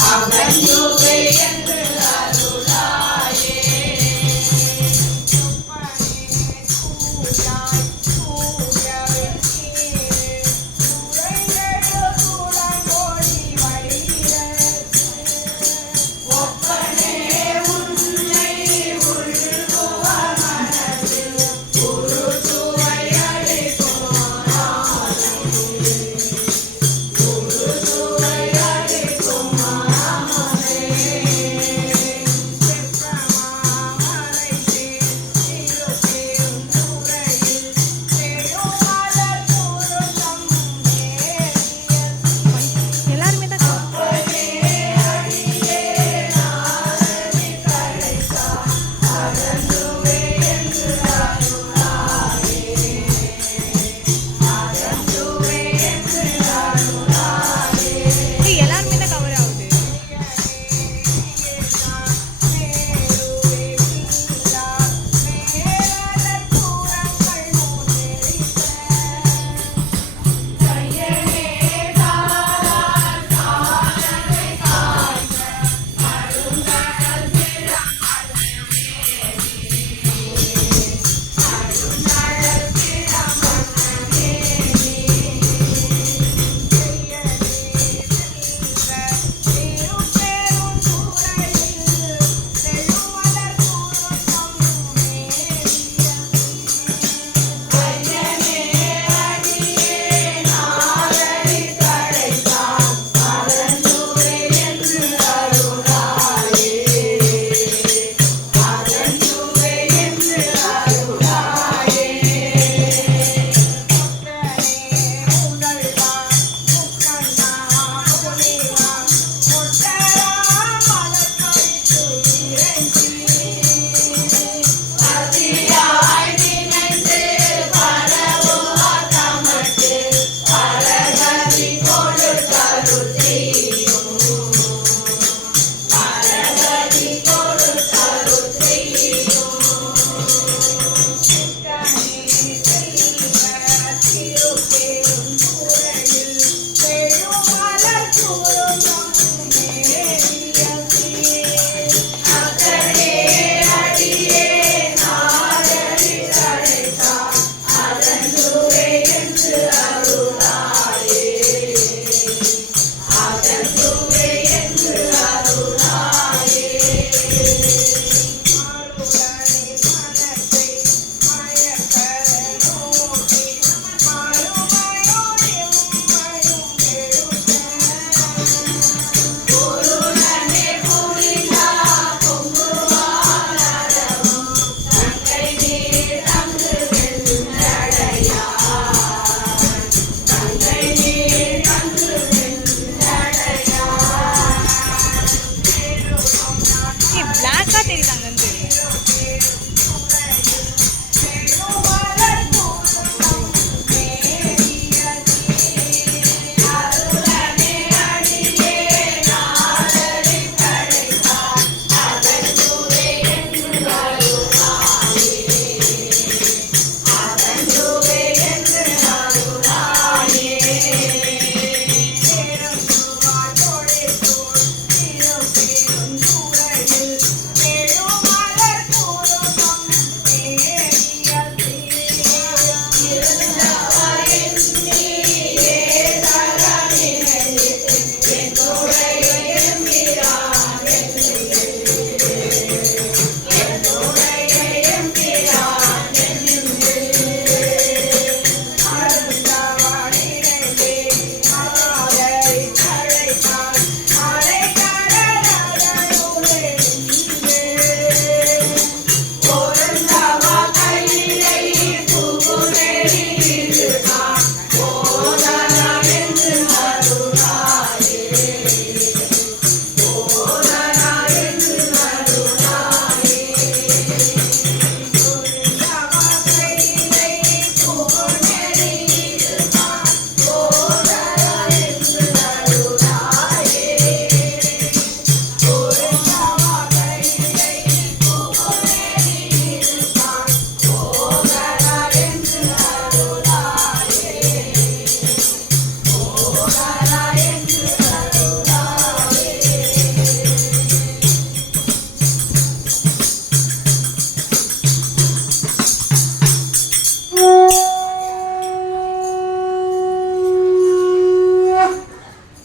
I'm going to be in I'll